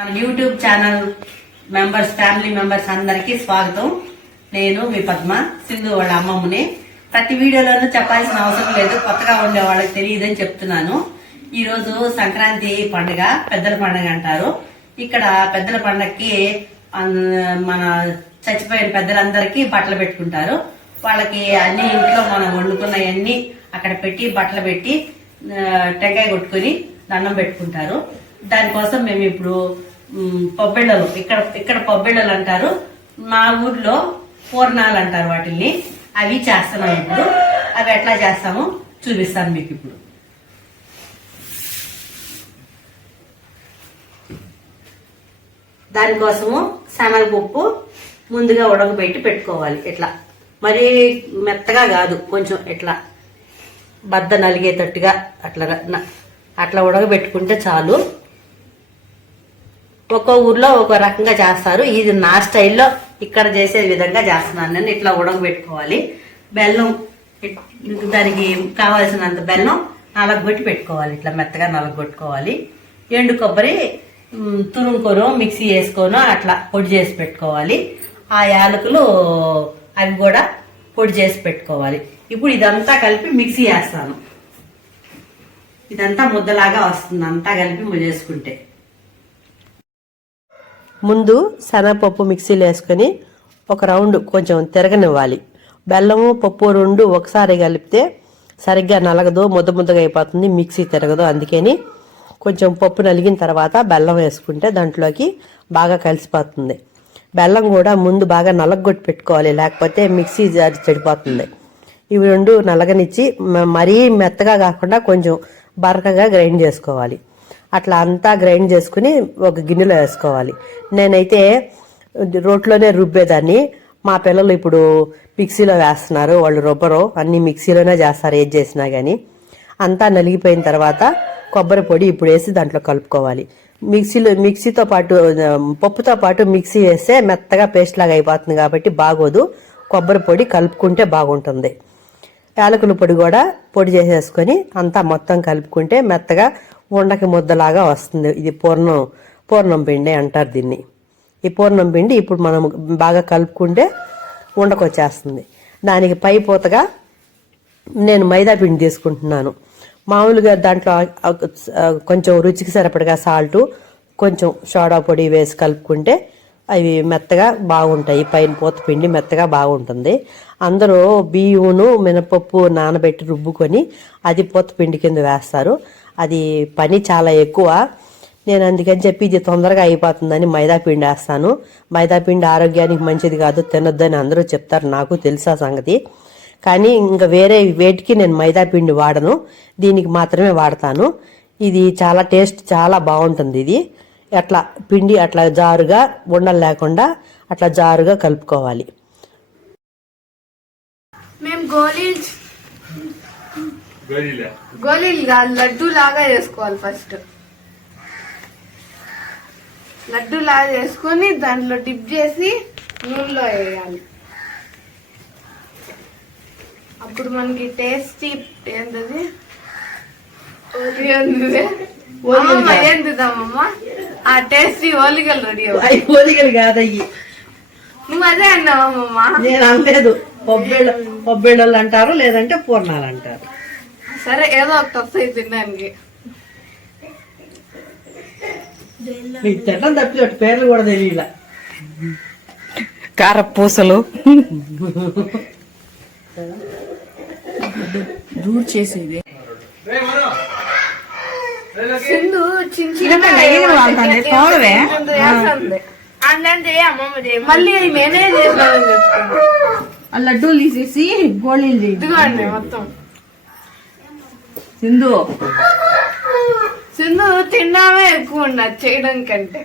మన YouTube channel members family members అందరికీ స్వాగతం. నేను మీ పద్మ సింధు వాళ్ళ అమ్మమ్మని. ప్రతి వీడియోలోనూ చెప్పాల్సిన అవసరం లేదు కొత్తగా ఉండే వాళ్ళకి తెలియదని చెప్తున్నాను. ఈరోజు సంక్రాంతి పండుగ పెద్దల పండుగ అంటారు. ఇక్కడ పెద్దల పండుగకి మన చచ్చిపోయిన పెద్దలందరికీ బట్టలు పెట్టుకుంటారు. వాళ్ళకి అన్ని ఇంట్లో మనం వండుకున్నవన్నీ అక్కడ పెట్టి బట్టలు పెట్టి టెంకాయ కొట్టుకుని దండం పెట్టుకుంటారు. దానికోసం మేము ఇప్పుడు పబ్బిళ్ళలు. ఇక్కడ ఇక్కడ పబ్బిళ్ళలు అంటారు. మా ఊర్లో పూర్ణాలు అంటారు వాటిల్ని. అవి చేస్తున్నాం ఇప్పుడు. అవి ఎట్లా చేస్తామో చూపిస్తాను మీకు ఇప్పుడు. దానికోసము శనగపప్పు ముందుగా ఉడకబెట్టి పెట్టుకోవాలి. ఇట్లా మరీ మెత్తగా కాదు. కొంచెం ఇట్లా బద్ద నలిగేటట్టుగా అట్లా అట్లా ఉడకబెట్టుకుంటే చాలు. ఒక్కో ఊర్లో ఒక రకంగా చేస్తారు. ఇది నా స్టైల్లో ఇక్కడ చేసే విధంగా చేస్తున్నాను. నేను ఇట్లా ఉడకబెట్టుకోవాలి బెల్లం దానికి కావాల్సినంత బెల్లం నలగొట్టి పెట్టుకోవాలి. ఇట్లా మెత్తగా నలగొట్టుకోవాలి. ఎండు కొబ్బరి తురుముకోను మిక్సీ వేసుకోను అట్లా పొడి చేసి పెట్టుకోవాలి. ఆ యాలకులు అవి కూడా పొడి చేసి పెట్టుకోవాలి. ఇప్పుడు ఇదంతా కలిపి మిక్సీ వేస్తాను. ఇదంతా ముద్దలాగా వస్తుంది. అంతా కలిపి చేసుకుంటే. ముందు శనగపప్పు మిక్సీలో వేసుకొని ఒక రౌండ్ కొంచెం తిరగనివ్వాలి. బెల్లము పప్పు రెండు ఒకసారి కలిపితే సరిగ్గా నలగదు ముద్ద ముద్దగా అయిపోతుంది మిక్సీ తిరగదు. అందుకని కొంచెం పప్పు నలిగిన తర్వాత బెల్లం వేసుకుంటే దాంట్లోకి బాగా కలిసిపోతుంది. బెల్లం కూడా ముందు బాగా నలగొట్టి పెట్టుకోవాలి లేకపోతే మిక్సీ జారి చెడిపోతుంది. ఇవి రెండు నలగనిచ్చి మరీ మెత్తగా కాకుండా కొంచెం బరకగా గ్రైండ్ చేసుకోవాలి. అట్లా అంతా గ్రైండ్ చేసుకుని ఒక గిన్నెలో వేసుకోవాలి. నేనైతే రోట్లోనే రుబ్బేదాన్ని. మా పిల్లలు ఇప్పుడు మిక్సీలో వేస్తున్నారు. వాళ్ళు రుబ్బరు. అన్ని మిక్సీలోనే చేస్తారు ఏది చేసినా కానీ అంతా నలిగిపోయిన తర్వాత కొబ్బరి పొడి ఇప్పుడు వేసి దాంట్లో కలుపుకోవాలి. మిక్సీలో మిక్సీతో పాటు పప్పుతో పాటు మిక్సీ వేస్తే మెత్తగా పేస్ట్ లాగా అయిపోతుంది కాబట్టి బాగోదు. కొబ్బరి పొడి కలుపుకుంటే బాగుంటుంది. యాలకుల పొడి కూడా పొడి చేసేసుకొని అంతా మొత్తం కలుపుకుంటే మెత్తగా ఉండకి ముద్దలాగా వస్తుంది. ఇది పూర్ణం పూర్ణం పిండి అంటారు దీన్ని. ఈ పూర్ణం పిండి ఇప్పుడు మనం బాగా కలుపుకుంటే ఉండకొచ్చేస్తుంది. దానికి పై పూతగా నేను మైదా పిండి తీసుకుంటున్నాను. మామూలుగా దాంట్లో కొంచెం రుచికి సరిపడగా సాల్టు కొంచెం సోడా పొడి వేసి కలుపుకుంటే అవి మెత్తగా బాగుంటాయి. పైన పూత పిండి మెత్తగా బాగుంటుంది. అందరూ బియ్యమును మినపప్పు నానబెట్టి రుబ్బుకొని అది పూత పిండి కింద వేస్తారు. అది పని చాలా ఎక్కువ. నేను అందుకని చెప్పి ఇది తొందరగా అయిపోతుందని మైదాపిండి వేస్తాను. మైదాపిండి ఆరోగ్యానికి మంచిది కాదు తినొద్దని అందరూ చెప్తారు. నాకు తెలుసా సంగతి. కానీ ఇంకా వేరే వేటికి నేను మైదాపిండి వాడను. దీనికి మాత్రమే వాడతాను. ఇది చాలా టేస్ట్ చాలా బాగుంటుంది ఇది. అట్లా పిండి అట్లా జారుగా ఉండలు లేకుండా అట్లా జారుగా కలుపుకోవాలి. మేము గోళీలు గోళీలు? కాదు లడ్డు లాగా చేసుకోవాలి ఫస్ట్. లడ్డు లాగా చేసుకొని దాంట్లో డిప్ చేసి నూనెలో వేయాలి. అప్పుడు మనకి టేస్టీ ఏంటది? ఏంటిదమ్మమ్మ? ఆ టేస్టీ ఓలిగలు రెడీ అవి కాదయ్యి నువ్వు అదే అన్నావమ్మమ్మ. నేను అనలేదు. పొబ్బిళ్ళ అంటారు లేదంటే పూర్ణాలు అంటారు. సరే ఏదో ఒకటి వస్తాయి తినడానికి. మీకు తినడం తప్పి పేర్లు కూడా తెలియలా. కారపూసలు. దూర్ చేసేది. సింధు చిన్న తోడవే? మళ్ళీ చెప్తున్నా ఆ లడ్డూలు తీసేసి గోళీలు చేయి. ఇదిగోండి మొత్తం. సింధు. సింధు తిన్నామే ఎక్కువ ఉన్నది చేయడం కంటే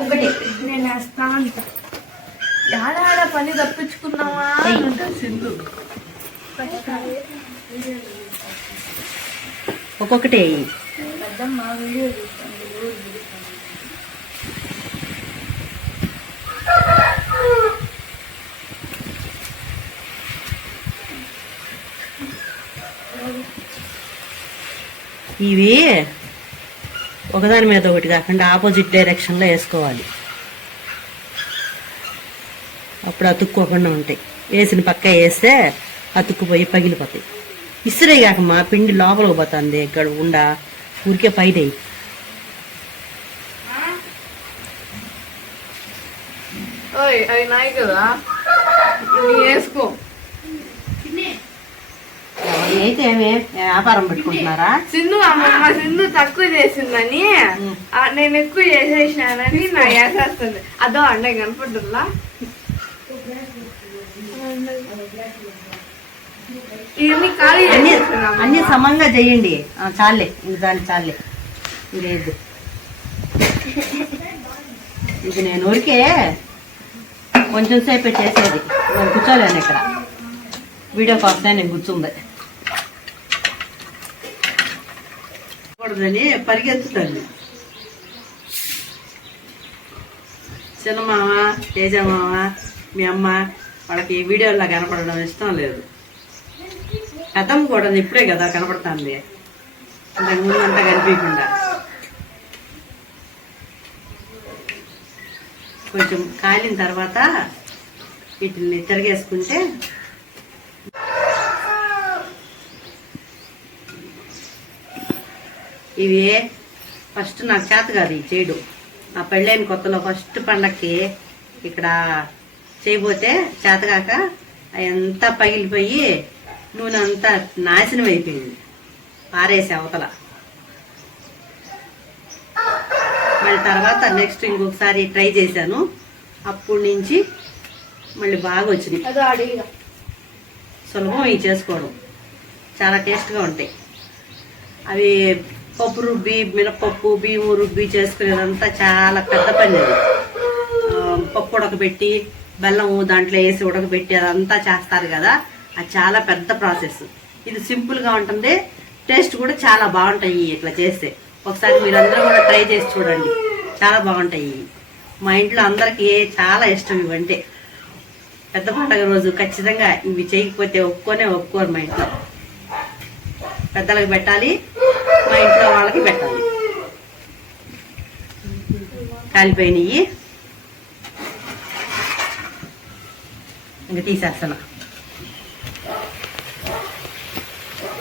ఒకటి నేను వేస్తా అంట పని తప్పించుకున్నావా సింధు. ఒక్కొక్కటి ఇవి ఒకదాని మీద ఒకటి కాకుండా ఆపోజిట్ డైరెక్షన్లో వేసుకోవాలి. అప్పుడు అతుక్కోకుండా ఉంటాయి. వేసిన పక్క వేస్తే అతుక్కుపోయి పగిలిపోతాయి. ఇసురే కాకమ్మా పిండి లోపలికి పోతుంది ఇక్కడ ఉండ? ఊరికే పైన ఓయ్ అవి నాయి కదా? వేసుకో. అయితే వ్యాపారం పెట్టుకుంటున్నారా? సింధు అమ్మమ్మ సింధు తక్కువ చేసిందని నేను ఎక్కువ చేసేసినానని నా వేసేస్తుంది అదో అండే కనపడుతుందా? అన్ని. అన్ని సమంగా చేయండి. చాలే. ఇంక దాన్ని చాలే. లేదు ఇది నేను ఊరికే కొంచెం సేపు చేసేది. నేను కూర్చోలేను ఇక్కడ. వీడియో కోసమే నేను కూర్చుంది కూడదని పరిగెత్తుతుంది చిన్న మామ తేజ మామ మీ అమ్మ వాళ్ళకి వీడియోలో కనపడడం ఇష్టం లేదు. కథం కూడా ఇప్పుడే కదా కనపడుతుంది అంతకు అంతా కనిపించకుండా. కొంచెం కాలిన తర్వాత వీటిని తిరగేసుకుంటే ఇవి ఫస్ట్ నాకు చేత కాదు ఈ చేయడం ఆ పెళ్ళైన కొత్తలో ఫస్ట్ పండక్కి ఇక్కడ చేయబోతే చేతగాక అంతా పగిలిపోయి నూనె అంతా నాశనం అయిపోయింది. పారేసి అవతల. మళ్ళీ తర్వాత నెక్స్ట్ ఇంకొకసారి ట్రై చేశాను. అప్పటి నుంచి మళ్ళీ బాగా వచ్చినాయి. అడిగిగా సులభం ఇవి చేసుకోవడం. చాలా టేస్ట్గా ఉంటాయి. అవి పప్పు రుబ్బి మినపప్పు బియ్యం రుబ్బి చేసుకునేదంతా చాలా పెద్ద పని అది. పప్పు ఉడకబెట్టి బెల్లం దాంట్లో వేసి ఉడకబెట్టి అదంతా చేస్తారు కదా. అది చాలా పెద్ద ప్రాసెస్. ఇది సింపుల్గా ఉంటుంది. టేస్ట్ కూడా చాలా బాగుంటాయి ఇట్లా చేస్తే. ఒకసారి మీరందరూ కూడా ట్రై చేసి చూడండి. చాలా బాగుంటాయి. మా ఇంట్లో అందరికీ చాలా ఇష్టం ఇవంటే పెద్ద పండగ రోజు ఖచ్చితంగా ఇవి చేయకపోతే ఒప్పుకొనే ఒప్పుకోరు మా ఇంట్లో. పెద్దలకు పెట్టాలి మా ఇంట్లో వాళ్ళకి పెట్టాలి. కాలిపోయినాయి. ఇంక తీసేస్తాను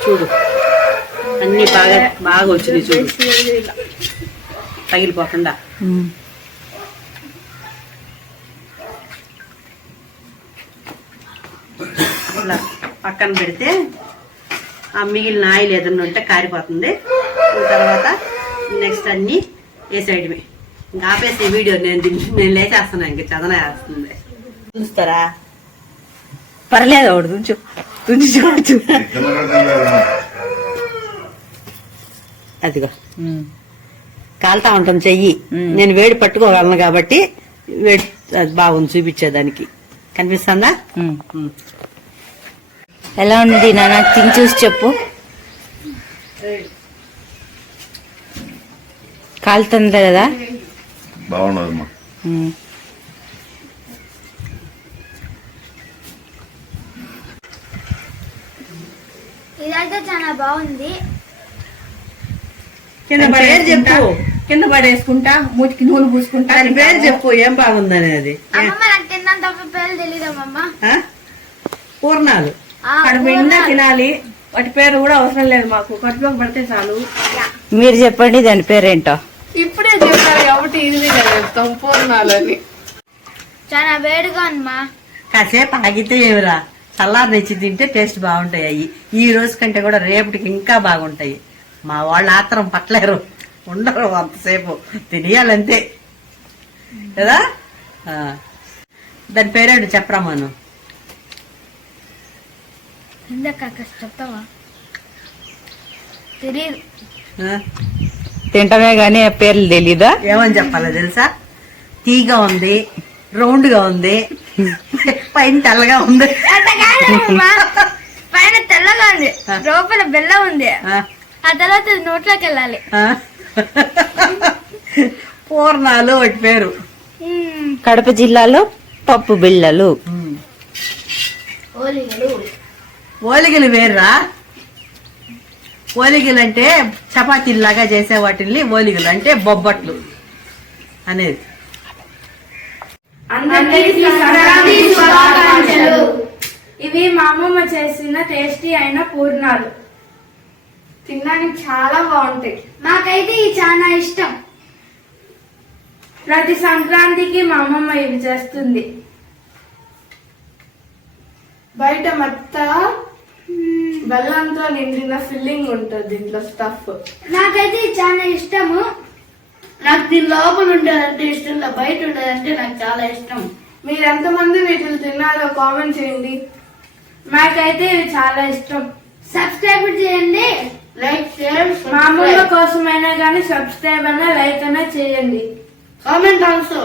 చూడు. అన్ని బాగా బాగా వచ్చినాయి చూడు. పగిలిపోకుండా ఇలా పక్కన పెడితే ఆ మిగిలిన ఆయిల్ ఏదన్నా ఉంటే కారిపోతుంది. తర్వాత నెక్స్ట్ అన్ని వేసేయడమే ఇంకా ఆపేసే వీడియో నేను నేను లేచేస్తాను ఇంకా చదన వేస్తుంది. చూస్తారా? పర్లేదు ఒకటి తుంచు తుంచి చూడచ్చు అదిగో కాలుతా ఉంటాం చెయ్యి. నేను వేడి పట్టుకోగలను కాబట్టి వేడి అది బాగుంది చూపించేదానికి. కనిపిస్తుందా. ఎలా ఉంది నాన్న? తిని చూసి చెప్పు. కాలుతుంది కదా? బాగున్నదమ్మా. ఇదైతే చాలా బాగుంది. కింద పేరు చెప్పు కింద పడేసుకుంటా మూతికి నూనె పూసుకుంటా. దాని పేరు చెప్పు ఏం బాగుందని అది అమ్మమ్మ నాకు తెలియదు అమ్మమ్మ? పూర్ణాలు. నిండా తినాలి. వాటి పేరు కూడా అవసరం లేదు మాకు. కడుపులోకి పడితే చాలు. మీరు చెప్పండి దాని పేరేంటో. ఇప్పుడే చెప్పారు కాబట్టి ఇది చెప్తాం పూర్ణాలని. చాలా వేడిగా ఉందమ్మా. కాసేపు ఆగితే ఏమిరా? చల్లారి తెచ్చి తింటే టేస్ట్ బాగుంటాయి అవి ఈ రోజు కంటే కూడా రేపటికి ఇంకా బాగుంటాయి. మా వాళ్ళు ఆత్రం పట్టలేరు. ఉండరు అంతసేపు. తినేయాలంతే. కదా? ఆ. దాని పేరేంటి? చెప్పరా మనం. చెప్తావా? తెలియదు? తింటమే గానీ ఆ పేర్లు తెలీదా? ఏమని చెప్పాలో తెలుసా? తీగా ఉంది రౌండ్గా ఉంది పైన తెల్లగా ఉంది. పైన తెల్లగా ఉంది. లోపల బెల్లం ఉంది. ఆ, తర్వాత నోట్లోకి వెళ్ళాలి? పూర్ణాలు వాటి పేరు. కడప జిల్లాలో పప్పు బిళ్ళలు. ఓలిగలు. వేర్రా? ఓలిగలు అంటే చపాతీలాగా చేసే వాటిని ఓలిగలు అంటే బొబ్బట్లు అనేది. అందరికీ సంక్రాంతి శుభాకాంక్షలు. ఇవి మా అమ్మమ్మ చేసిన టేస్టీ అయిన పూర్ణాలు. తినడానికి చాలా బాగుంటాయి. నాకైతే ఇది చాలా ఇష్టం. ప్రతి సంక్రాంతికి మా అమ్మమ్మ ఇవి చేస్తుంది. బయట మెత్తగా బెల్లంతో నిండిన ఫిల్లింగ్ ఉంటుంది దీంట్లో స్టఫ్. నాకైతే ఇది చాలా ఇష్టము. నాకు దీని లోపల ఉండేదంటే ఇష్టం బయట ఉండేదంటే నాకు చాలా ఇష్టం. మీరు ఎంతమంది వీటిని తిన్నారో కామెంట్ చేయండి. మాకైతే ఇవి చాలా ఇష్టం. సబ్స్క్రైబ్ చేయండి. లైక్ షేర్ మా అమ్మమ్మ కోసమైనా కానీ సబ్స్క్రైబ్ అయినా లైక్ అయినా చేయండి. Comment also